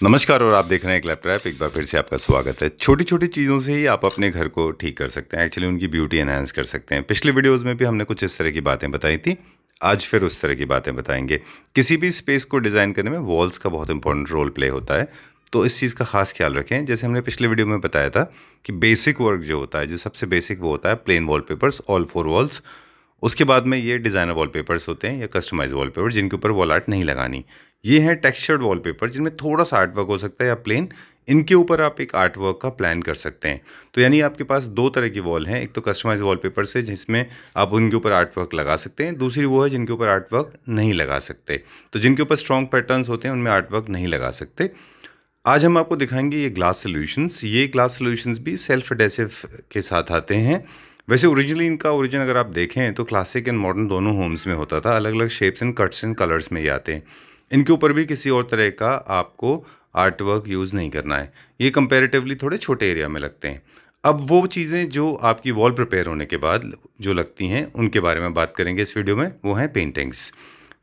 नमस्कार और आप देख रहे हैं क्लैप ट्रैप। एक बार फिर से आपका स्वागत है। छोटी छोटी चीज़ों से ही आप अपने घर को ठीक कर सकते हैं, एक्चुअली उनकी ब्यूटी एनहांस कर सकते हैं। पिछले वीडियोस में भी हमने कुछ इस तरह की बातें बताई थी, आज फिर उस तरह की बातें बताएंगे। किसी भी स्पेस को डिज़ाइन करने में वॉल्स का बहुत इंपॉर्टेंट रोल प्ले होता है, तो इस चीज़ का खास ख्याल रखें। जैसे हमने पिछले वीडियो में बताया था कि बेसिक वर्क जो होता है, जो सबसे बेसिक वो होता है plain wallpapers, all four walls. उसके बाद में ये डिज़ाइनर वॉलपेपर्स होते हैं या कस्टमाइज वॉलपेपर, जिनके ऊपर वॉल आर्ट नहीं लगानी। ये हैं टेक्सचर्ड वॉलपेपर, जिनमें थोड़ा सा आर्ट वर्क हो सकता है या प्लेन। इनके ऊपर आप एक आर्ट वर्क का प्लान कर सकते हैं। तो यानी आपके पास दो तरह की वॉल हैं, एक तो कस्टमाइज वॉलपेपर से जिसमें आप उनके ऊपर आर्ट वर्क लगा सकते हैं, दूसरी वो है जिनके ऊपर आर्ट वर्क नहीं लगा सकते। तो जिनके ऊपर स्ट्रॉन्ग पैटर्न्स होते हैं उनमें आर्ट वर्क नहीं लगा सकते। आज हम आपको दिखाएंगे ये ग्लास सॉल्यूशंस। ये ग्लास सॉल्यूशंस भी सेल्फ एडेसिव के साथ आते हैं। वैसे ओरिजिनली इनका ओरिजिन अगर आप देखें तो क्लासिक एंड मॉडर्न दोनों होम्स में होता था। अलग अलग shapes and cuts and colours में ये आते हैं। इनके ऊपर भी किसी और तरह का आपको आर्ट वर्क यूज़ नहीं करना है। ये कंपैरेटिवली थोड़े छोटे एरिया में लगते हैं। अब वो चीज़ें जो आपकी वॉल प्रिपेयर होने के बाद जो लगती हैं उनके बारे में बात करेंगे इस वीडियो में। वो हैं पेंटिंग्स।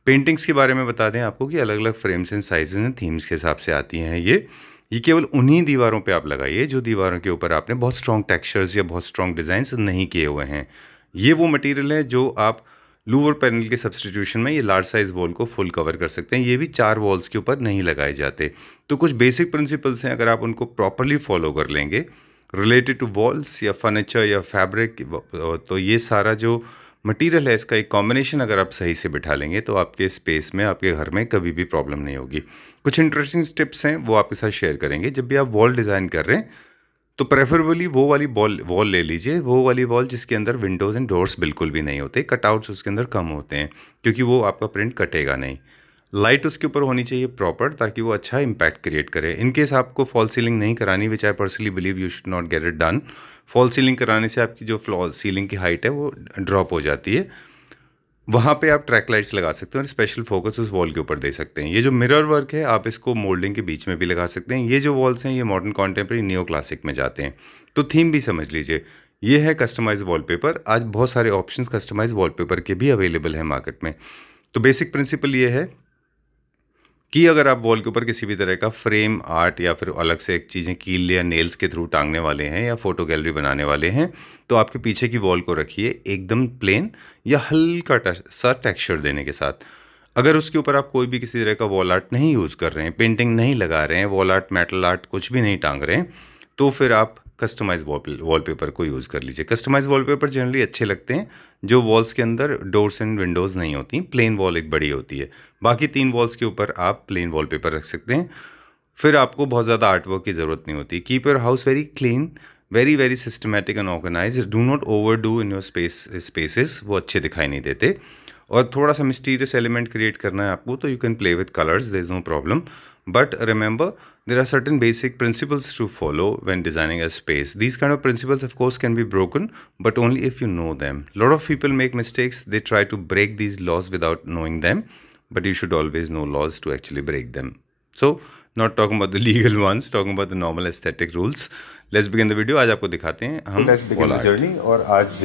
पेंटिंग्स के बारे में बता दें आपको कि अलग अलग frames and sizes and themes के हिसाब से आती हैं। ये केवल उन्हीं दीवारों पे आप लगाइए जो दीवारों के ऊपर आपने बहुत स्ट्रॉन्ग टेक्सचर्स या बहुत स्ट्रॉन्ग डिज़ाइंस नहीं किए हुए हैं। ये वो मटेरियल है जो आप लूवर पैनल के सब्सटीट्यूशन में ये लार्ज साइज वॉल को फुल कवर कर सकते हैं। ये भी 4 वॉल्स के ऊपर नहीं लगाए जाते। तो कुछ बेसिक प्रिंसिपल्स हैं, अगर आप उनको प्रॉपरली फॉलो कर लेंगे रिलेटेड टू वॉल्स या फर्नीचर या फैब्रिक, तो ये सारा जो मटेरियल है इसका एक कॉम्बिनेशन अगर आप सही से बिठा लेंगे तो आपके स्पेस में, आपके घर में कभी भी प्रॉब्लम नहीं होगी। कुछ इंटरेस्टिंग टिप्स हैं वो आपके साथ शेयर करेंगे। जब भी आप वॉल डिज़ाइन कर रहे हैं तो प्रेफरेबली वो वाली वॉल ले लीजिए, वो वाली वॉल जिसके अंदर विंडोज़ एंड डोर्स बिल्कुल भी नहीं होते, कटआउट्स उसके अंदर कम होते हैं, क्योंकि वो आपका प्रिंट कटेगा नहीं। लाइट उसके ऊपर होनी चाहिए प्रॉपर, ताकि वो अच्छा इम्पैक्ट क्रिएट करे। इनकेस आपको फॉल सीलिंग नहीं करानी, which I personally believe you should not get it done. Fall ceiling कराने से आपकी जो फ्लॉर सीलिंग की हाइट है वो ड्रॉप हो जाती है। वहाँ पे आप ट्रैक लाइट्स लगा सकते हैं और स्पेशल फोकस उस वॉल के ऊपर दे सकते हैं। ये जो मिरर वर्क है आप इसको मोल्डिंग के बीच में भी लगा सकते हैं। ये जो वॉल्स हैं ये मॉडर्न कॉन्टेम्प्रेरी नियो क्लासिक में जाते हैं। तो थीम भी समझ लीजिए। ये है कस्टमाइज वॉलपेपर। आज बहुत सारे ऑप्शंस कस्टमाइज वॉलपेपर के भी अवेलेबल हैं मार्केट में। तो बेसिक प्रिंसिपल ये है कि अगर आप वॉल के ऊपर किसी भी तरह का फ्रेम आर्ट या फिर अलग से एक चीज़ें कील या नेल्स के थ्रू टांगने वाले हैं या फोटो गैलरी बनाने वाले हैं, तो आपके पीछे की वॉल को रखिए एकदम प्लेन या हल्का सा टेक्सचर देने के साथ। अगर उसके ऊपर आप कोई भी किसी तरह का वॉल आर्ट नहीं यूज़ कर रहे हैं, पेंटिंग नहीं लगा रहे हैं, वॉल आर्ट, मेटल आर्ट कुछ भी नहीं टांग रहे हैं, तो फिर आप कस्टमाइज वॉलपेपर को यूज़ कर लीजिए। कस्टमाइज वॉलपेपर जनरली अच्छे लगते हैं जो वॉल्स के अंदर डोर्स एंड विंडोज़ नहीं होती, प्लेन वॉल एक बड़ी होती है। बाकी 3 वॉल्स के ऊपर आप प्लेन वॉलपेपर रख सकते हैं। फिर आपको बहुत ज़्यादा आर्ट वर्क की ज़रूरत नहीं होती। Keep your house very clean, very very systematic and organise. Do not over do in your spaces, वो अच्छे दिखाई नहीं देते। और थोड़ा सा मिस्टीरियस एलिमेंट क्रिएट करना है आपको, तो you can play with colours, there is no problem. But remember, there are certain basic principles to follow when designing a space. These kind of principles, of course, can be broken, but only if you know them. A lot of people make mistakes. They try to break these laws without knowing them, but you should always know laws to actually break them. So, not talking about the legal ones, talking about the normal aesthetic rules. Let's begin the video. आज आपको दिखाते हैं हम Let's begin the journey और आज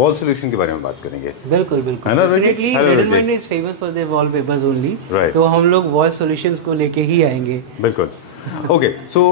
wall solution के बारे में बात करेंगे। बिल्कुल बिल्कुल। Definitely, Red & Wine is famous for their wallpapers only. Right. तो हम लोग wall solutions को लेके ही आएंगे। बिल्कुल। Okay, so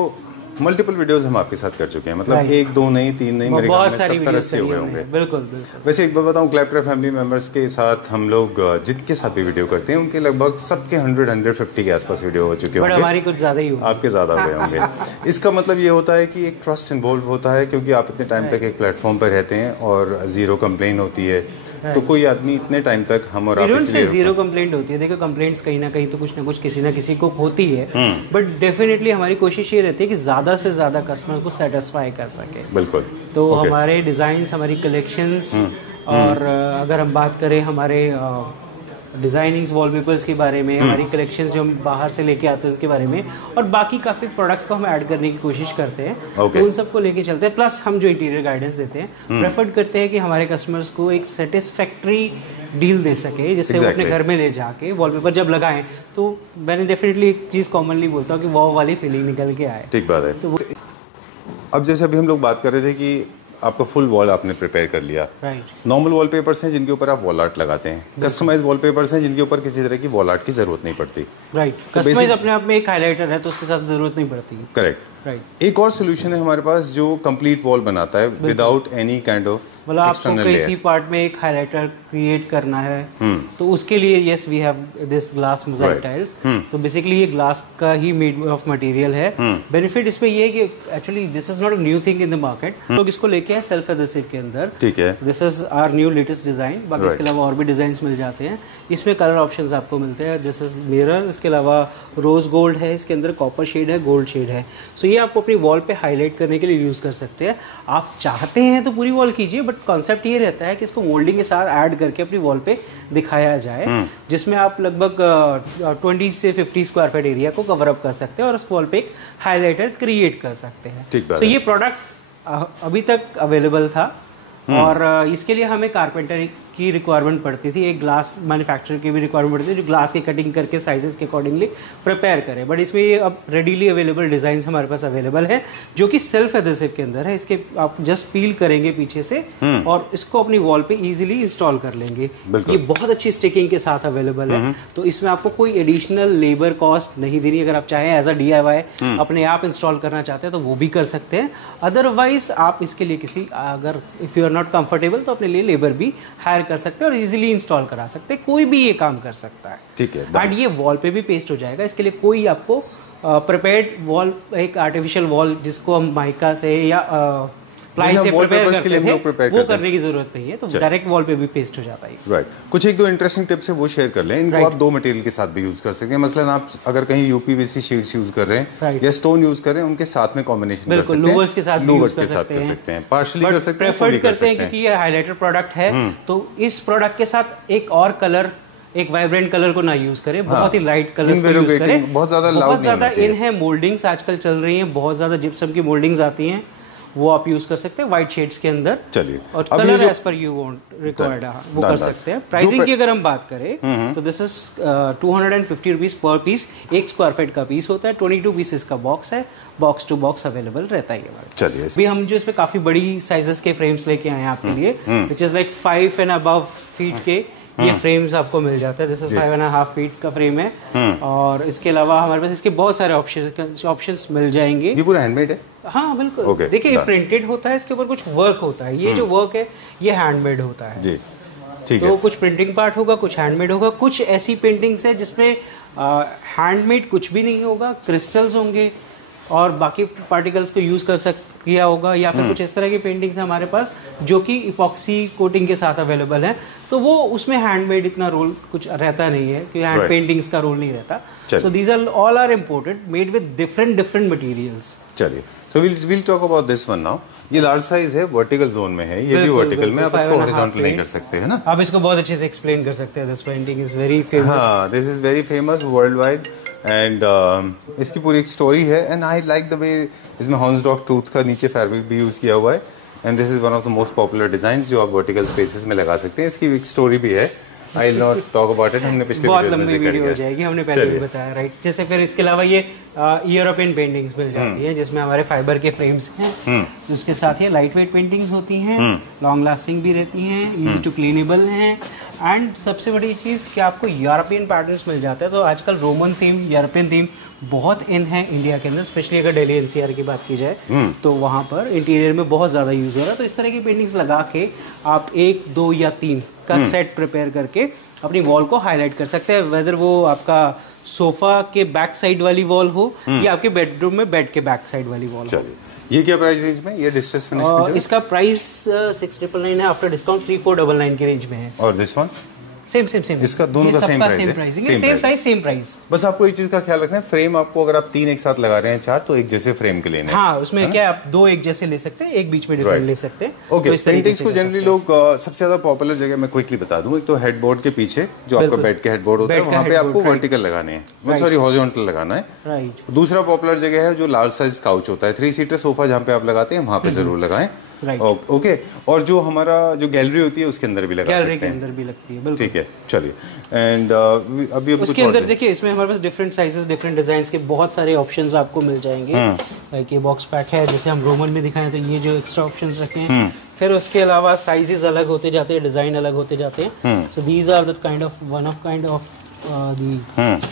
मल्टीपल वीडियोस हम आपके साथ कर चुके हैं, मतलब 1 2 नहीं 3 नहीं, मेरे ख्याल में 70-80 हो गए होंगे। बिल्कुल बिल्कुल। वैसे एक बार बताऊं, क्लैप ट्रैप फैमिली मेंबर्स के साथ हम लोग जिनके साथ भी वीडियो करते हैं उनके लगभग सबके 100-150 के आसपास वीडियो हो चुके होंगे। हमारी कुछ ज़्यादा ही होंगे, आपके ज़्यादा हुए होंगे। इसका मतलब ये होता है कि एक ट्रस्ट इन्वॉल्व होता है, क्योंकि आप इतने टाइम तक एक प्लेटफॉर्म पर रहते हैं और ज़ीरो कंप्लेन होती है। तो कोई आदमी इतने टाइम तक हम और आप इसलिए जीरो कंप्लेंट होती है। देखो, कंप्लेंट्स कहीं ना कहीं तो कुछ ना कुछ किसी ना किसी को होती है, बट डेफिनेटली हमारी कोशिश ये रहती है कि ज़्यादा से ज़्यादा कस्टमर को सेटिस्फाई कर सके। बिल्कुल। तो हमारे डिज़ाइंस, हमारी कलेक्शंस, और अगर हम बात करें हमारे डिज़ाइनिंग्स वॉलपेपर्स के बारे में, हमारी कलेक्शंस जो हम बाहर से लेके आते हैं उसके बारे में, और बाकी काफ़ी प्रोडक्ट्स को हम ऐड करने की कोशिश करते हैं। तो उन सबको लेके चलते हैं। प्लस हम जो इंटीरियर गाइडेंस देते हैं, प्रेफर करते हैं कि हमारे कस्टमर्स को एक सेटिस्फैक्ट्री डील दे सके, जिससे वो अपने घर में ले जाके वॉलपेपर जब लगाएं तो मैंने डेफिनेटली एक चीज़ कॉमनली बोलता हूँ कि वो वाली फीलिंग निकल के आए। ठीक बात है। तो अब जैसे अभी हम लोग बात कर रहे थे कि आपका फुल वॉल आपने प्रिपेयर कर लिया। राइट। नॉर्मल वॉलपेपर्स हैं जिनके ऊपर आप वॉल आर्ट लगाते हैं, कस्टमाइज वॉलपेपर्स हैं जिनके ऊपर किसी तरह की वॉल आर्ट की जरूरत नहीं पड़ती। राइट, कस्टमाइज अपने आप में एक हाइलाइटर है तो उसके साथ जरूरत नहीं पड़ती। करेक्ट। राइट। एक और सोल्यूशन है हमारे पास जो कंप्लीट वॉल बनाता है विदाउट एनी काइंड ऑफ मतलब आपको एक्सटर्नल किसी लेयर। पार्ट में एक हाइलाइटर क्रिएट करना है तो उसके लिए yes we have this glass mosaic tiles. तो बेसिकली ये ग्लास का ही मेड ऑफ मटेरियल है। बेनिफिट इसमें ये है कि actually this is not a new thing in the market. लोग इसको लेके हैं सेल्फ एडहेसिव के अंदर। ठीक है। This is our new latest design. बाकी इसके अलावा और भी डिजाइन मिल जाते हैं। इसमें कलर ऑप्शंस आपको मिलते हैं। दिस इज मिरर, इसके अलावा रोज गोल्ड है, इसके अंदर कॉपर शेड है, गोल्ड शेड है। सो ये आपको अपनी वॉल पे हाईलाइट करने के लिए यूज कर सकते हैं। आप चाहते हैं तो पूरी वॉल कीजिए, बट कॉन्सेप्ट ये रहता है कि इसको मोल्डिंग के साथ ऐड करके अपनी वॉल पे दिखाया जाए, जिसमें आप लगभग 20 से 50 स्क्वायर फीट एरिया को कवर अप कर सकते हैं और उस वॉल पे एक हाईलाइटर क्रिएट कर सकते हैं। तो ये प्रोडक्ट अभी तक अवेलेबल था और इसके लिए हमें कारपेंटर की रिक्वायरमेंट पड़ती थी, एक ग्लास मैन्युफैक्चरर की भी रिक्वायरमेंट पड़ती थी जो ग्लास की कटिंग करके साइजेस के अकॉर्डिंगली प्रिपेयर करे। बट इसमें ये अब रेडीली अवेलेबल डिजाइन हमारे पास अवेलेबल है जो कि सेल्फ एडहेसिव के अंदर है। इसके आप जस्ट पील करेंगे पीछे से और इसको अपनी वॉल पे इजीली इंस्टॉल कर लेंगे। ये बहुत अच्छी स्टिकिंग के साथ अवेलेबल है, तो इसमें आपको कोई एडिशनल लेबर कॉस्ट नहीं देनी। अगर आप चाहें एज अ DIY अपने आप इंस्टॉल करना चाहते हैं तो वो भी कर सकते हैं। अदरवाइज आप इसके लिए किसी, अगर if you are not comfortable तो अपने लिए लेबर भी हायर कर सकते हैं और इजीली इंस्टॉल करा सकते हैं। कोई भी ये काम कर सकता है। ठीक है। एंड ये वॉल पे भी पेस्ट हो जाएगा। इसके लिए कोई आपको प्रिपेयर्ड वॉल, एक आर्टिफिशियल वॉल जिसको हम माइका से या प्लाई से प्रिपेयर करते हैं वो करने की जरूरत नहीं है, तो डायरेक्ट वॉल पे भी पेस्ट हो जाता है। राइट। कुछ एक दो इंटरेस्टिंग टिप्स है वो शेयर कर लें। इनको आप दो मटेरियल के साथ भी यूज कर सकते हैं। मसलन आप अगर कहीं UPVC शीट्स यूज कर रहे हैं या स्टोन यूज कर रहे हैं, उनके साथ में कॉम्बिनेशन कर सकते हैं। लूवर्स के साथ लूवर्स के साथ कर सकते हैं, पार्शियली कर सकते हैं, प्रेफर करते हैं क्योंकि ये हाइलाइटर प्रोडक्ट है। तो इस प्रोडक्ट के साथ एक और कलर, एक वाइब्रेंट कलर को ना यूज करें, बहुत ही लाइट कलर्स को यूज करें। बहुत ज्यादा इन है मोल्डिंग्स आजकल चल रही हैं, बहुत ज्यादा जिप्सम की मोल्डिंग्स आती हैं, वो आप यूज कर सकते हैं व्हाइट शेड्स के अंदर। चलिए, और कलर एज पर यू वांट रिक्वायर्ड वो कर सकते हैं। प्राइसिंग की अगर हम बात करें तो this is 250 rupees per piece. 1 square feet का पीस होता है। 22 पीसेस का बॉक्स है, बॉक्स टू बॉक्स अवेलेबल रहता है हमारे। चलिए, अभी हम जो इसमें काफी बड़ी साइजेस के फ्रेम्स लेके आए हैं आपके लिए, which is like 5 and above feet के ये फ्रेम्स आपको मिल जाता है। जैसे 5.5 फीट का फ्रेम है और इसके अलावा हमारे पास इसके बहुत सारे ऑप्शंस मिल जाएंगे। ये पूरा हैंडमेड है? हाँ बिल्कुल। देखिए ये प्रिंटेड होता है, इसके ऊपर कुछ वर्क होता है। ये जो वर्क है ये हैंडमेड होता है जी। ठीक है। तो कुछ प्रिंटिंग पार्ट होगा, कुछ हैंडमेड होगा, कुछ ऐसी पेंटिंग्स है जिसमें हैंडमेड कुछ भी नहीं होगा, क्रिस्टल्स होंगे और बाकी पार्टिकल्स को यूज कर किया होगा, या फिर कुछ इस तरह की पेंटिंग्स हमारे पास जो कि इपॉक्सी कोटिंग के साथ अवेलेबल है। तो वो उसमें हैंडमेड इतना रोल कुछ रहता नहीं है कि हैंड पेंटिंग्स का रोल नहीं रहता। So these are all are imported, made with different materials. चलिए, so will talk about this one now. ये लार्ज साइज है, वर्टिकल जोन में है, ये भी वर्टिकल में, आप इसको हॉरिजॉन्टल नहीं कर सकते है ना। आप इसको बहुत अच्छे से एक्सप्लेन कर सकते हैं। This painting is very famous. हाँ, this is very famous worldwide and इसकी पूरी एक स्टोरी है। And I like the way इसमें हॉर्न्सडॉग टूथ का नीचे फैब्रिक भी यूज किया हुआ है। And this is one of the most popular designs जो आप वर्टिकल स्पेसेस में लगा सकते हैं। इसकी एक स्टोरी भी है, I will not talk about it, हमने पिछले बहुत लंबी वीडियो हो जाएगी, हमने पहले भी बताया। राइट। जैसे फिर इसके अलावा ये यूरोपियन पेंटिंग्स मिल जाती है जिसमें हमारे फाइबर के फ्रेम्स हैं, उसके साथ ये लाइट वेट पेंटिंग्स होती हैं, लॉन्ग लास्टिंग भी रहती हैं, इजी टू क्लीनेबल हैं। एंड सबसे बड़ी चीज़ कि आपको यूरोपियन पैटर्न्स मिल जाते हैं। तो आजकल रोमन थीम, यूरोपियन थीम बहुत इन है इंडिया के अंदर, स्पेशली अगर दिल्ली NCR की बात की जाए तो वहाँ पर इंटीरियर में बहुत ज़्यादा यूज़ हो रहा है। तो इस तरह की पेंटिंग्स लगा के आप 1, 2 या 3 का सेट प्रिपेयर करके अपनी वॉल को हाईलाइट कर सकते हैं। वेदर वो आपका सोफा के बैक साइड वाली वॉल हो या आपके बेडरूम में बेड के बैक साइड वाली वॉल हो। ये क्या प्राइस रेंज में? ये डिस्ट्रेस फिनिश में इसका प्राइस 699 है, आफ्टर डिस्काउंट 3499 के रेंज में है। और दिस वन सेम इसका दोनों का सेम प्राइस है, सेम साइज सेम प्राइस। बस आपको एक चीज का ख्याल रखना है, फ्रेम आपको अगर आप 3 एक साथ लगा रहे हैं 4 तो एक जैसे फ्रेम के लेने हैं। हाँ, उसमें क्या आप 2 एक जैसे ले सकते हैं, एक बीच में डिफरेंट ले सकते हैं। ओके, पेंटिंग्स को जनरली लोग सबसे ज्यादा पॉपुलर जगह मैं क्विकली बता दूं, एक तो हेडबोर्ड के पीछे जो आपका बेड के हेडबोर्ड होता है वहाँ पे आपको वर्टिकल लगाने हैं, सॉरी हॉरिजॉन्टल लगाना है। राइट। दूसरा पॉपुलर जगह है जो लार्ज साइज काउच होता है, 3 सीटर सोफा जहाँ पे आप लगाते हैं वहाँ पे जरूर लगाएं। राइट। ओके, और जो हमारा जो गैलरी होती है उसके अंदर भी लगा सकते हैं? गैलरी के अंदर भी लगती है, बिल्कुल। ठीक है, चलिए। एंड अभी उसके अंदर देखिए, इसमें हमारे पास डिफरेंट साइजेस, डिफरेंट डिजाइन के बहुत सारे ऑप्शंस आपको मिल जाएंगे। लाइक ये बॉक्स पैक है, जैसे हम रोमन में दिखाएं तो ये जो एक्स्ट्रा ऑप्शंस रखे हैं। फिर उसके अलावा साइजेस अलग होते जाते हैं, डिजाइन अलग होते जाते हैं। So these are the kind of the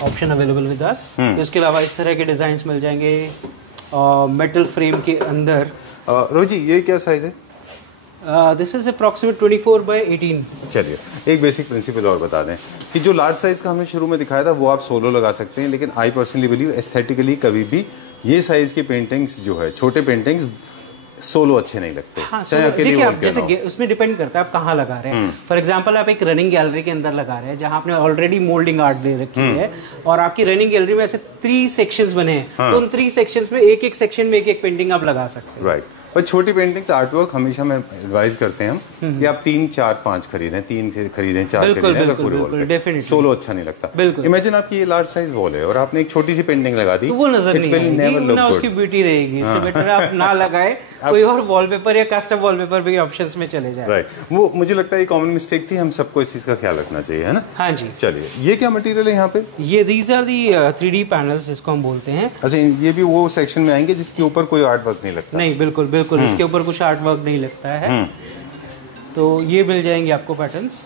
option available with us. इसके अलावा इस तरह के डिजाइन्स मिल जाएंगे मेटल फ्रेम के अंदर। रोहित जी, ये क्या साइज है? This is approximate 24x18। चलिए, एक बेसिक प्रिंसिपल और बता दें कि जो लार्ज साइज का हमने शुरू में दिखाया था वो आप सोलो लगा सकते हैं, लेकिन आई पर्सनली बिलीव एस्थेटिकली कभी भी ये साइज की पेंटिंग्स जो है, छोटे पेंटिंग्स सोलो अच्छे नहीं लगते। हाँ, देखिए आप जैसे उसमें डिपेंड करता है आप कहाँ लगा रहे हैं। फॉर एग्जांपल आप एक रनिंग गैलरी के अंदर लगा रहे हैं जहाँ आपने ऑलरेडी मोल्डिंग आर्ट दे रखी है, और आपकी रनिंग गैलरी में ऐसे 3 सेक्शंस बने हैं, तो उन 3 सेक्शंस में एक एक सेक्शन में एक एक पेंटिंग आप लगा सकते हैं। राइट। और छोटी पेंटिंग्स आर्टवर्क हमेशा मैं एडवाइस करते हैं हम कि आप 3, 4, 5 खरीदें, 3 से खरीदें, 4 खरीदें, अगर पूरी वॉल पे। सोलो अच्छा नहीं लगता। इमेजिन आपकी ये लार्ज साइज वॉल है और आपने एक छोटी सी पेंटिंग लगा दी, तो वो नजर नहीं आएगी, ना उसकी ब्यूटी रहेगी। इससे बेटर आप ना लगाए, कोई और वॉलपेपर या कस्टम वॉलपेपर भी ऑप्शंस में चले जाए। राइट, वो मुझे लगता है ये कॉमन मिस्टेक थी, हम सबको इस चीज का ख्याल रखना चाहिए, है ना? हाँ जी। चलिए, ये क्या मटेरियल है यहाँ पे? ये these are the 3D panels, इसको हम बोलते हैं। अच्छा, ये भी वो सेक्शन में आएंगे जिसके ऊपर कोई आर्ट वर्क नहीं लगता? नहीं, बिल्कुल बिल्कुल, इसके ऊपर कुछ आर्ट वर्क नहीं लगता है। तो ये मिल जाएंगे आपको पैटर्न्स।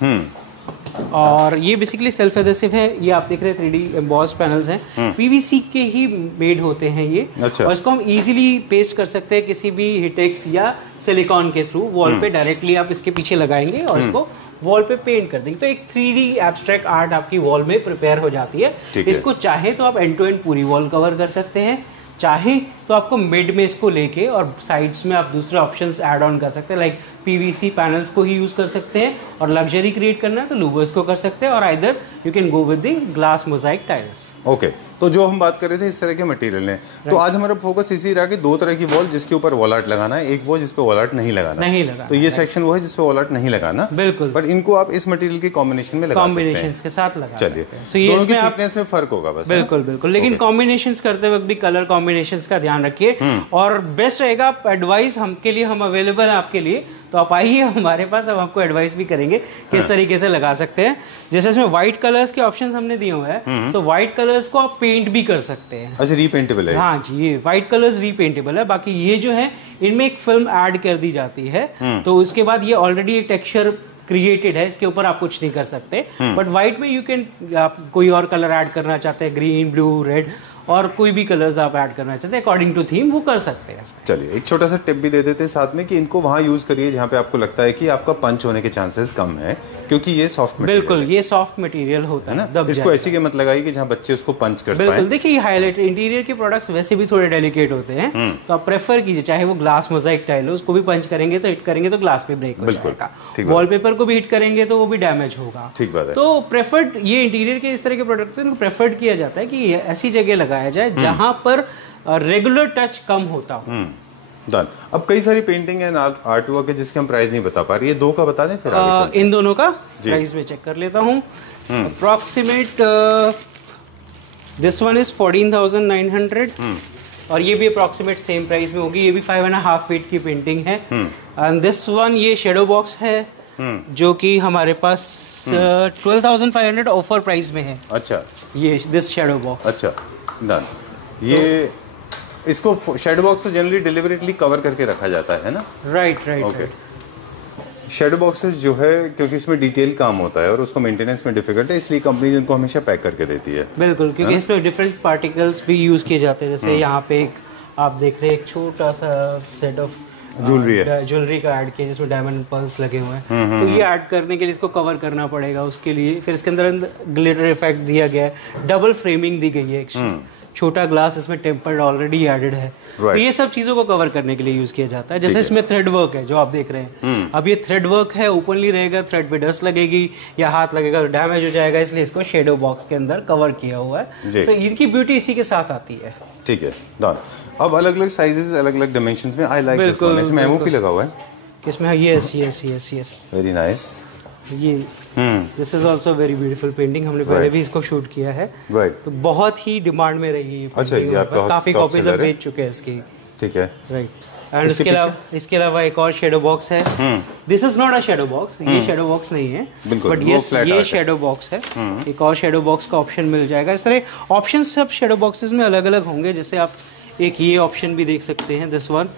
और ये बेसिकली सेल्फ एडेसिव है। ये आप देख रहे हैं 3D एम्बॉस पैनल्स हैं, पीवीसी के ही मेड होते हैं ये। अच्छा। और इसको हम इजीली पेस्ट कर सकते हैं किसी भी हिटेक्स या सिलिकॉन के थ्रू। वॉल पे डायरेक्टली आप इसके पीछे लगाएंगे और इसको वॉल पे पेंट कर देंगे, तो एक 3D एब्स्ट्रैक्ट आर्ट आपकी वॉल में प्रिपेयर हो जाती है। इसको चाहे तो आप एंड टू एंड पूरी वॉल कवर कर सकते हैं, चाहे तो आपको मिड में इसको लेके और साइड्स में आप दूसरे ऑप्शंस ऐड ऑन कर सकते हैं। लाइक पीवीसी पैनल्स को ही यूज कर सकते हैं, और लग्जरी क्रिएट करना है तो लूवर्स को कर सकते हैं, और either you can go with the glass mosaic tiles. Okay, तो जो हम बात कर रहे थे इस तरह के मटेरियल हैं, तो आज हमारा फोकस इसी रहा कि 2 तरह की वॉल जिसके ऊपर वॉल आर्ट लगाना है, एक वो जिसपे वॉल आर्ट नहीं लगाना। तो ये सेक्शन वो है जिसपे वॉल आर्ट नहीं लगाना, बिल्कुल। पर इनको आप इस मटेरियल के कॉम्बिनेशन में लगा सकते हैं, कॉम्बिनेशंस के साथ लगा। चलिए, तो ये दोनों की थिकनेस में फर्क होगा बस। बिल्कुल बिल्कुल, लेकिन कॉम्बिनेशंस करते वक्त भी कलर कॉम्बिनेशंस का ध्यान रखिए। और बेस्ट रहेगा, आप एडवाइस हमके लिए, हम अवेलेबल हैं आपके लिए, तो आप आइए हमारे पास, हम आपको एडवाइस भी करेंगे किस तरीके से लगा सकते हैं। जैसे इसमें व्हाइट कलर्स के ऑप्शंस हमने दिए हुए हैं, तो व्हाइट कलर्स को आप पेंट भी कर सकते हैं। अच्छा, रीपेंटेबल है? हाँ जी, ये व्हाइट कलर्स रीपेंटेबल है। बाकी ये जो है, इनमें एक फिल्म ऐड कर दी जाती है, तो उसके बाद ये ऑलरेडी एक टेक्सचर क्रिएटेड है, इसके ऊपर आप कुछ नहीं कर सकते। बट व्हाइट में यू कैन, आप कोई और कलर ऐड करना चाहते हैं, ग्रीन, ब्लू, रेड, और कोई भी कलर्स आप ऐड करना चाहते हैं अकॉर्डिंग टू थीम, वो कर सकते हैं। चलिए, एक छोटा सा टिप भी दे देते हैं साथ में कि इनको वहां यूज करिए जहां पे आपको लगता है कि आपका पंच होने के चांसेस कम है, क्योंकि ये सॉफ्ट मटेरियल, बिल्कुल ये सॉफ्ट मटेरियल होता है ना। इसको ऐसी के मत लगाइए कि जहां बच्चे उसको पंच कर पाएं। बिल्कुल, देखिए हाईलाइट इंटीरियर के प्रोडक्ट्स वैसे भी थोड़े डेलिकेट होते हैं, तो आप प्रेफर कीजिए, चाहे वो ग्लास मोजाइक टाइल हो, उसको भी पंच करेंगे तो हिट करेंगे तो ग्लास पे ब्रेक हो जाएगा, वॉलपेपर को भी हिट करेंगे तो वो भी डैमेज होगा। ठीक बात है। तो प्रेफर्ड, ये इंटीरियर के इस तरह के प्रोडक्ट को प्रेफर्ड किया जाता है कि ऐसी जगह लगाया जाए जहां पर रेगुलर टच कम होता हो। डन। अब कई सारी पेंटिंग एंड आर्ट वर्क है जिसके हम प्राइस नहीं बता पा रहे, ये 2 का बता दें फिर आगे चलते हैं। इन दोनों का प्राइस में चेक कर लेता हूँ। अप्रॉक्सीमेट दिस वन इज 14,900, और ये भी अप्रॉक्सीमेट सेम प्राइस में होगी। ये भी 5.5 फीट की पेंटिंग है। एंड दिस वन, ये शेडो बॉक्स है, जो कि हमारे पास 12,500 ऑफर प्राइस में है। अच्छा, ये दिस शेडो बॉक्स। अच्छा, डन। ये इसको शेडो बॉक्स तो जनरली डिलिबरेटली कवर करके रखा जाता है ना? राइट। ओके। शेडो बॉक्सेस जो है, क्योंकि इसमें डिटेल काम होता है और उसको मेंटेनेंस में डिफिकल्ट है, इसलिए कंपनी इनको हमेशा पैक करके देती है। बिल्कुल, क्योंकि इसमें डिफरेंट पार्टिकल्स भी यूज किए जाते हैं। जैसे यहाँ पे एक आप देख रहे हैं, एक छोटा सा सेट ऑफ ज्वेलरी है, ज्वेलरी का ऐड किया जिसमें डायमंड पल्स लगे हुए हैं। तो ये ऐड करने के लिए इसको कवर करना पड़ेगा, उसके लिए फिर इसके अंदर ग्लिटर इफेक्ट दिया गया है, डबल फ्रेमिंग दी गई है, छोटा ग्लास इसमें टेम्पर्ड ऑलरेडी एडेड है। तो ये सब चीजों को कवर करने के लिए यूज किया जाता है। जैसे इसमें थ्रेड वर्क है जो आप देख रहे हैं, अब ये थ्रेड वर्क है, ओपनली रहेगा, थ्रेड पे डस्ट लगेगी या हाथ लगेगा तो डैमेज हो जाएगा, इसलिए इसको शेडो बॉक्स के अंदर कवर किया हुआ है। तो इनकी ब्यूटी इसी के साथ आती है। ठीक है, डन। अब अलग अलग साइजेस, अलग अलग डायमेंशंस में आई लाइक दिस वन। इसमें एमओपी लगा हुआ है, इसमें यस वेरी नाइस। ये this is also very beautiful painting, हमने पहले भी इसको शूट किया है। राइट। तो बहुत ही डिमांड में रही है। अच्छा, ये काफी कॉपीज अब बेच चुके हैं इसकी। ठीक है, राइट। एंड इसके अलावा एक और शेडो बॉक्स है। This is not a shadow box, ये शेडो बॉक्स नहीं है, बट ये शेडो बॉक्स है। एक और शेडो बॉक्स का ऑप्शन मिल जाएगा। इस तरह ऑप्शन सब शेडो बॉक्सेस में अलग अलग होंगे। जैसे आप एक ये ऑप्शन भी देख सकते हैं, दिस वन,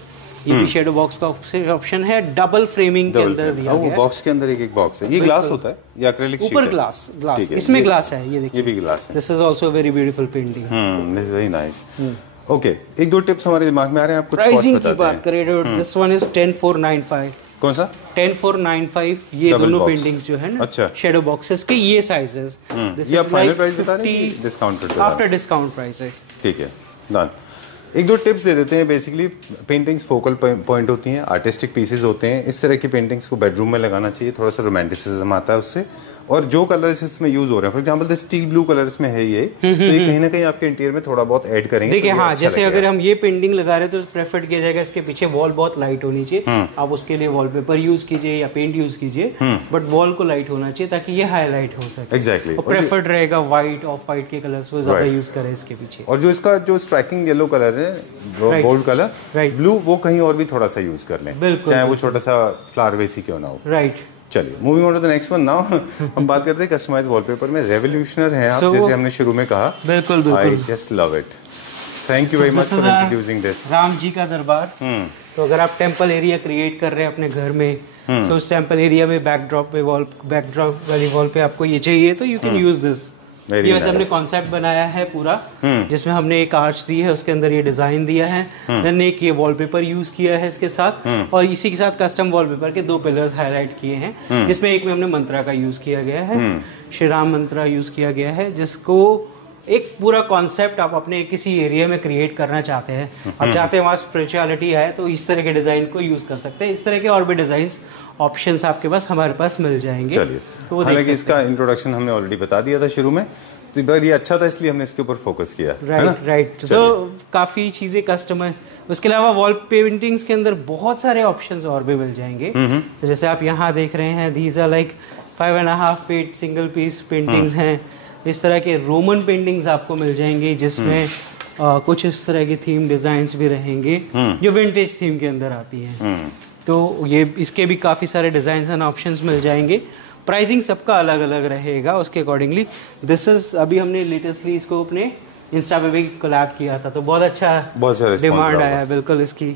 ये भी शेडो बॉक्स का ऑप्शन है। डबल फ्रेमिंग के अंदर दिया गया है। बॉक्स के अंदर एक बॉक्स है। ये ग्लास होता है या एक्रिलिक शीट? ऊपर ग्लास इसमें ग्लास है, ये देखिए, ये भी ग्लास है। This is also very beautiful painting. This is very nice. Okay, एक दो टिप्स हमारे दिमाग में आ रहे हैं, आप कुछ प्राइसिंग की बात करें, दिस वन इज 10495। कौन सा? 10495। ये दोनों पेंटिंग्स जो है ना, अच्छा, शेडो बॉक्सेस के ये साइजेस। ये आप फाइनल प्राइस बता रहे हैं, डिस्काउंटेड आफ्टर डिस्काउंट प्राइस है। ठीक है, डन। एक दो टिप्स दे देते हैं। बेसिकली पेंटिंग्स फोकल पॉइंट होती हैं, आर्टिस्टिक पीसेस होते हैं। इस तरह की पेंटिंग्स को बेडरूम में लगाना चाहिए, थोड़ा सा रोमांटिसिज्म आता है उससे। और जो कलर्स इसमें यूज हो रहे हैं, for example the steel blue colours में है ये, तो ये कहीं ना कहीं आपके इंटीरियर में थोड़ा बहुत ऐड करेंगे। देखिए, हाँ, जैसे अगर हम ये पेंटिंग लगा रहे हैं तो प्रेफर किया जाएगा इसके पीछे वॉल बहुत लाइट होनी चाहिए। आप उसके लिए वॉलपेपर यूज कीजिए या पेंट यूज कीजिए, बट वॉल को लाइट होना चाहिए ताकि ये हाईलाइट हो सके। एग्जैक्टली, प्रेफर्ड रहेगा व्हाइट, ऑफ व्हाइट के कलर्स वो ज्यादा यूज करें इसके पीछे। और जो इसका जो स्ट्राइकिंग येलो कलर है, गोल्ड कलर, ब्लू, वो कहीं और भी थोड़ा सा यूज कर लें, चाहे वो छोटा सा फ्लावर बेस ही क्यों ना हो। राइट। चलिए, moving on to the next one now. हम बात करते हैं कस्टमाइज वॉलपेपर में। रेवोल्यूशनर हैं आप, जैसे हमने शुरू में कहा। बिल्कुल। I just love it. Thank you very much for introducing this. Ram ji का दरबार। तो अगर आप टेंपल एरिया क्रिएट कर रहे हैं अपने घर में, तो उस टेंपल एरिया में बैकड्रॉप वाली वॉल पे आपको ये चाहिए, तो यू कैन यूज दिस। ये वैसे हमने कॉन्सेप्ट बनाया है पूरा, जिसमें हमने एक आर्च दी है, उसके अंदर ये डिजाइन दिया है, देन एक ये वॉलपेपर यूज किया है इसके साथ, और इसी के साथ कस्टम वॉलपेपर के 2 पिलर्स हाईलाइट किए हैं, जिसमें एक में हमने मंत्रा का यूज किया गया है, श्री राम मंत्रा यूज किया गया है, जिसको एक पूरा कॉन्सेप्ट आप अपने किसी एरिया में क्रिएट करना चाहते हैं, आप चाहते हैं वहाँ स्पिरिचुअलिटी है, तो इस तरह के डिजाइन को यूज कर सकते हैं। इस तरह के और भी डिजाइन ऑप्शंस आपके पास हमारे पास मिल जाएंगे। चलिए, तो हालांकि इसका इंट्रोडक्शन हमने ऑलरेडी बता दिया था शुरू में, तो ये अच्छा था, इसलिए हमने इसके ऊपर फोकस किया। राइट। तो काफी चीजें कस्टमर, उसके अलावा वॉल पेंटिंग्स के अंदर बहुत सारे ऑप्शंस और भी मिल जाएंगे। तो जैसे आप यहाँ देख रहे हैं, these are like 5.5 feet single piece paintings हैं। इस तरह के रोमन पेंटिंग्स आपको मिल जाएंगे, जिसमें कुछ इस तरह की थीम डिजाइन्स भी रहेंगे जो विंटेज थीम के अंदर आती हैं। तो ये इसके भी काफ़ी सारे डिज़ाइंस एंड ऑप्शंस मिल जाएंगे। प्राइसिंग सबका अलग अलग रहेगा उसके अकॉर्डिंगली। दिस इज, अभी हमने लेटेस्टली इसको अपने इंस्टा पे भी कोलैब किया था, तो बहुत अच्छा डिमांड आया बिल्कुल इसकी।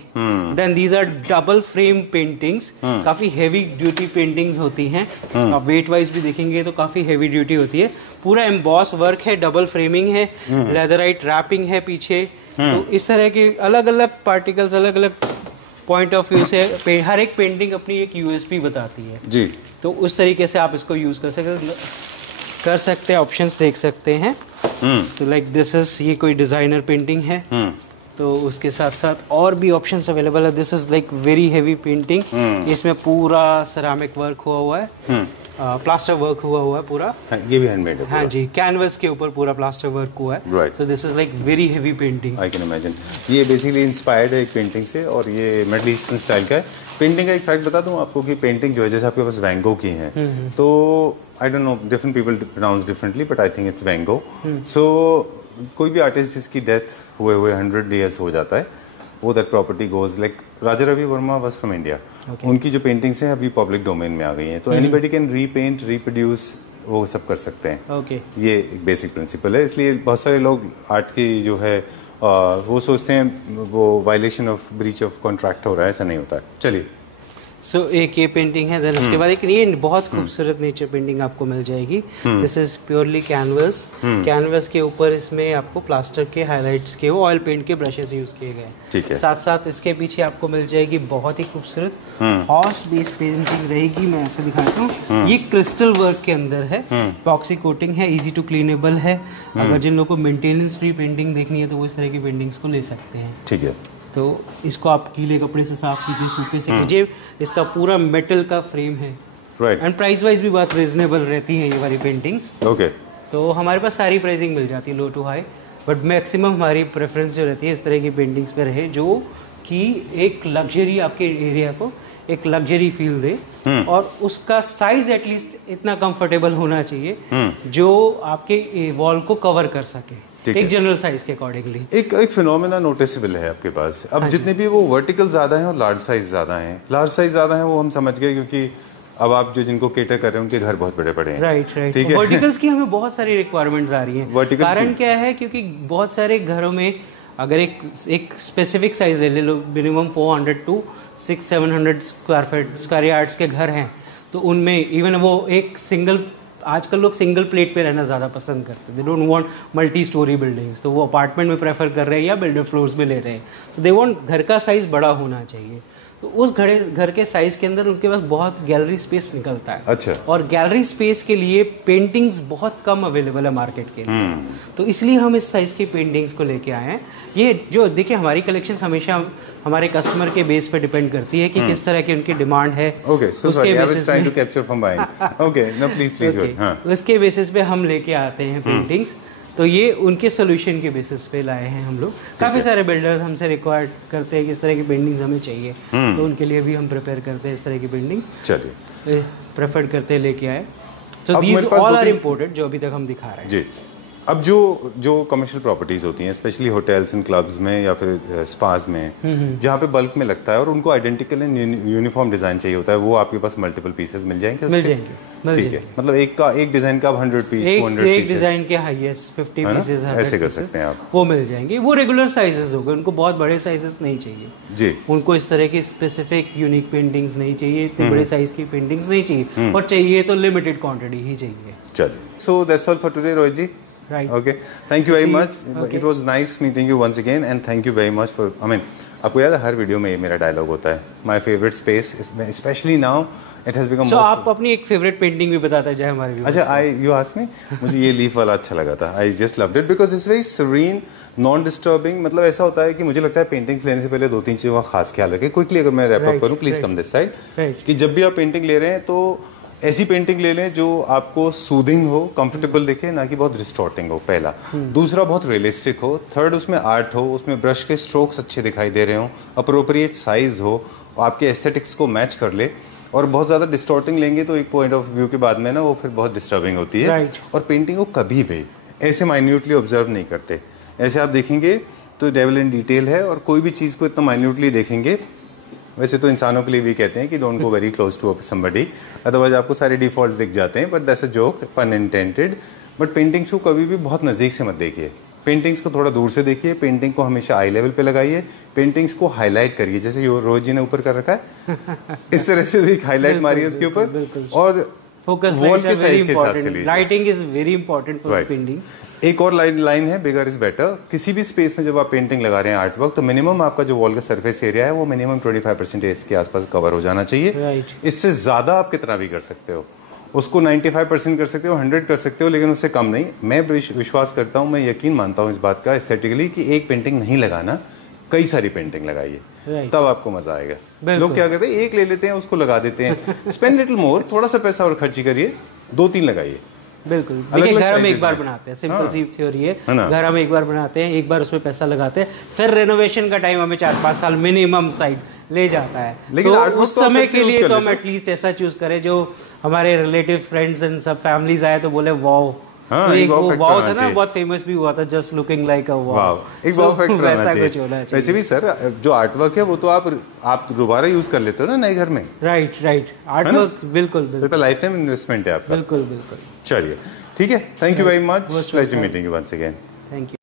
Then these are double frame paintings, काफी हेवी ड्यूटी पेंटिंग्स होती हैं। आप वेट वाइज भी देखेंगे तो काफी हेवी ड्यूटी होती है। पूरा एम्बॉस वर्क है, डबल फ्रेमिंग है, लेदराइट रैपिंग है पीछे। तो इस तरह के अलग अलग पार्टिकल्स, अलग अलग पॉइंट ऑफ व्यू से हर एक पेंटिंग अपनी एक यूएसपी बताती है जी। तो उस तरीके से आप इसको यूज कर सकते हैं, ऑप्शंस देख सकते हैं। तो लाइक दिस इज, ये कोई डिजाइनर पेंटिंग है, तो उसके साथ साथ और भी ऑप्शंस अवेलेबल है। This is like very heavy painting, इसमें पूरा सेरामिक वर्क हुआ है, प्लास्टर वर्क हुआ है पूरा। ये भी हैंडमेड है? हाँ जी, कैनवस के ऊपर पूरा प्लास्टर वर्क हुआ है। Right. So this is like very heavy painting. I can imagine. ये बेसिकली इंस्पायर्ड है एक पेंटिंग से, और ये मिडिल ईस्टर्न स्टाइल का है। पेंटिंग का एक फैक्ट बता दूं आपको कि पेंटिंग जो है, जैसे आपके पास वैन गो की है, तो I don't know, different people pronounce differently, but I think it's Van Gogh. सो कोई भी आर्टिस्ट जिसकी डेथ हुए 100 ईयर्स हो जाता है, वो that property goes like Raja Ravi Varma was from India. उनकी जो पेंटिंग्स हैं अभी पब्लिक डोमेन में आ गई हैं, तो एनीबॉडी कैन रीपेंट, रीप्रोड्यूस, वो सब कर सकते हैं। ये एक बेसिक प्रिंसिपल है। इसलिए बहुत सारे लोग आर्ट की जो है वो सोचते हैं वो violation of breach of contract हो रहा है, ऐसा नहीं होता है। चलिए, सो एक ये पेंटिंग है, देन उसके बाद एक ये बहुत खूबसूरत नेचर पेंटिंग आपको मिल जाएगी। This is purely canvas. Canvas के ऊपर इसमें आपको प्लास्टर के हाइलाइट्स के ऑयल पेंट के ब्रशेस यूज किए गए। ठीक है। साथ साथ इसके पीछे आपको मिल जाएगी बहुत ही खूबसूरत हॉर्स बेस पेंटिंग रहेगी। मैं ऐसे दिखाता हूँ, ये क्रिस्टल वर्क के अंदर है, बॉक्सी कोटिंग है, इजी टू क्लीनेबल है। अगर जिन लोगों को मेंटेनेंस फ्री पेंटिंग देखनी है तो वो इस तरह की पेंटिंग्स को ले सकते हैं। ठीक है। तो इसको आप गीले कपड़े से साफ कीजिए, सूखे से कीजिए। इसका पूरा मेटल का फ्रेम है। राइट। एंड प्राइस वाइज भी बहुत रीजनेबल रहती है ये वाली पेंटिंग्स। ओके। तो हमारे पास सारी प्राइसिंग मिल जाती है, लो टू हाई, बट मैक्सिमम हमारी प्रेफरेंस जो रहती है इस तरह की पेंटिंग्स पे रहे, जो कि एक लग्जरी आपके एरिया को एक लग्जरी फील दे, और उसका साइज एटलीस्ट इतना कंफर्टेबल होना चाहिए जो आपके वॉल को कवर कर सके। एक जनरल साइज के अकॉर्डिंगली। एक फिनोमेना नोटिसेबल है आपके पास अब, जितने भी वो वर्टिकल ज़्यादा हैं और लार्ज साइज ज़्यादा हैं। लार्ज साइज ज़्यादा हैं वो हम समझ गए, क्योंकि अब आप जो जिनको केटर कर रहे हैं उनके घर बहुत बड़े बड़े हैं। Right right. ठीक है, वर्टिकल्स की हमें बहुत सारी रिक्वायरमेंट्स आ रही हैं। कारण क्या है, क्योंकि बहुत सारे घरों में अगर एक स्पेसिफिक साइज ले लो, मिनिमम 400 टू 600-700 स्क्वायर यार्ड्स के घर हैं, तो उनमें इवन वो एक सिंगल, आजकल लोग सिंगल प्लेट पे रहना ज़्यादा पसंद करते हैं। They don't want multi storey buildings, तो वो अपार्टमेंट में प्रेफर कर रहे हैं या बिल्डर फ्लोर्स में ले रहे हैं। तो दे वांट घर का साइज़ बड़ा होना चाहिए। तो उस घर के साइज के अंदर उनके पास बहुत गैलरी स्पेस निकलता है। अच्छा। और गैलरी स्पेस के लिए पेंटिंग्स बहुत कम अवेलेबल है मार्केट के लिए, तो इसलिए हम इस साइज की पेंटिंग्स को लेके आए हैं। ये जो देखिए, हमारी कलेक्शन हमेशा हमारे कस्टमर के बेस पे डिपेंड करती है कि किस तरह की उनकी डिमांड है। Okay, so sorry, I was trying to capture from mind. Okay, no please please go. हां, उसके बेसिस पे हम लेके आते हैं पेंटिंग्स। तो ये उनके सोल्यूशन के बेसिस पे लाए हैं हम लोग। काफ़ी सारे बिल्डर्स हमसे रिक्वायर्ड करते हैं कि इस तरह की पेंटिंग्स हमें चाहिए, तो उनके लिए भी हम प्रिपेयर करते हैं इस तरह की पेंटिंग। चलिए, प्रेफर करते हैं, लेके आए। तो दीज ऑल आर इम्पोर्टेड जो अभी तक हम दिखा रहे हैं जी। अब जो कमर्शियल प्रॉपर्टीज होती हैं, स्पेशली होटल्स एंड क्लब्स में या फिर स्पास में, जहाँ पे बल्क में लगता है और उनको आइडेंटिकल एंड यूनिफॉर्म डिजाइन चाहिए होता है, वो आपके पास मल्टीपल पीसेस मिल जाएंगे? मिल जाएंगे। ठीक है, मतलब एक डिजाइन का आप 100 पीस, 200 एक डिजाइन के हाईएस्ट 50 पीसेस ऐसे कर सकते हैं आप, वो मिल जाएंगे। वो रेगुलर साइजेस होंगे, उनको बहुत बड़े साइजेस नहीं चाहिए जी। उनको इस तरह की स्पेसिफिक यूनिक पेंटिंग्स नहीं चाहिए, इतने बड़े साइज की पेंटिंग्स नहीं चाहिए, और चाहिए तो लिमिटेड क्वांटिटी ही चाहिए। चलिए, so that's all for today Rohit ji. Right. Okay. Thank you very much. Okay. It was nice meeting you once again, and thank you very much for. I mean, आपको याद है हर वीडियो में ये मेरा डायलॉग होता है, My favorite space, especially now, it has become. So आप अपनी एक फेवरेट पेंटिंग भी बताते जाए हमारे व्यूअर्स। अच्छा, you asked me, मुझे ये लीफ वाला अच्छा लगा था। I just loved it because it's very serene, non disturbing। मतलब ऐसा होता है कि मुझे लगता है पेंटिंग्स लेने से पहले 2-3 चीज़ों का खास ख्याल रखें। क्विकली अगर मैं रैप अप करूँ, प्लीज कम दिस साइड, कि जब भी आप पेंटिंग ले रहे हैं तो ऐसी पेंटिंग ले लें जो आपको सूदिंग हो, कंफर्टेबल दिखे, ना कि बहुत डिस्टॉर्टिंग हो, पहला। दूसरा, बहुत रियलिस्टिक हो। थर्ड, उसमें आर्ट हो, उसमें ब्रश के स्ट्रोक्स अच्छे दिखाई दे रहे हो, अप्रोप्रिएट साइज हो, आपके एस्थेटिक्स को मैच कर ले। और बहुत ज़्यादा डिस्टॉर्टिंग लेंगे तो एक पॉइंट ऑफ व्यू के बाद में ना वो फिर बहुत डिस्टर्बिंग होती है। और पेंटिंग को कभी भी ऐसे माइन्यूटली ऑब्जर्व नहीं करते। ऐसे आप देखेंगे तो डेविल इन डिटेल है, और कोई भी चीज़ को इतना माइन्यूटली देखेंगे, वैसे तो इंसानों के लिए भी कहते हैं कि don't go very close to somebody, otherwise आपको सारे डिफॉल्ट्स दिख जाते हैं, but that's a joke, pun intended. But paintings को कभी भी बहुत नज़दीक से मत देखिए, पेंटिंग्स को थोड़ा दूर से देखिए। पेंटिंग को हमेशा आई लेवल पे लगाइए, पेंटिंग्स को हाईलाइट करिए, जैसे रोहित जी ने ऊपर कर रखा है इस तरह से एक हाईलाइट मारिए उसके ऊपर, और फोकस वॉल के साइज के हिसाब से लीजिए। Lighting is very important for paintings. एक और लाइन है, बिगर इज बेटर। किसी भी स्पेस में जब आप पेंटिंग लगा रहे हैं आर्ट वर्क, तो मिनिमम आपका जो वॉल का सरफेस एरिया है वो मिनिमम 25% के आसपास कवर हो जाना चाहिए। इससे ज़्यादा आप कितना भी कर सकते हो, उसको 95% कर सकते हो, 100 कर सकते हो, लेकिन उससे कम नहीं। मैं विश्वास करता हूँ, मैं यकीन मानता हूँ इस बात का एस्थेटिकली, कि एक पेंटिंग नहीं लगाना, कई सारी पेंटिंग लगाइए, तब आपको मजा आएगा। लोग क्या करते हैं, एक ले लेते हैं, उसको लगा देते हैं। स्पेंड लिटिल मोर, थोड़ा सा पैसा और खर्ची करिए, 2-3 लगाइए। बिल्कुल, देखिए घर हम एक बार बनाते हैं, सिंपल सी थ्योरी है, घर हम एक बार बनाते हैं, एक बार उसमें पैसा लगाते हैं, फिर रेनोवेशन का टाइम हमें 4-5 साल मिनिमम साइड ले जाता है। लेकिन तो उस समय के लिए तो हम एटलीस्ट ऐसा चूज करें जो हमारे रिलेटिव फ्रेंड्स एंड सब फैमिलीज आए तो बोले वाओ। हाँ, तो एक वो वाओ था ना, बहुत फेमस भी हुआ था, just looking like a wow. एक वाओ फैक्टर होना चाहिए। वैसे भी सर, जो आर्ट वर्क है वो तो आप दोबारा यूज कर लेते हो ना नए घर में। राइट, आर्ट वर्क बिल्कुल तो लाइफ टाइम इन्वेस्टमेंट है आपका। बिल्कुल। चलिए, ठीक है, thank you very much, pleasure meeting you once again. Thank you.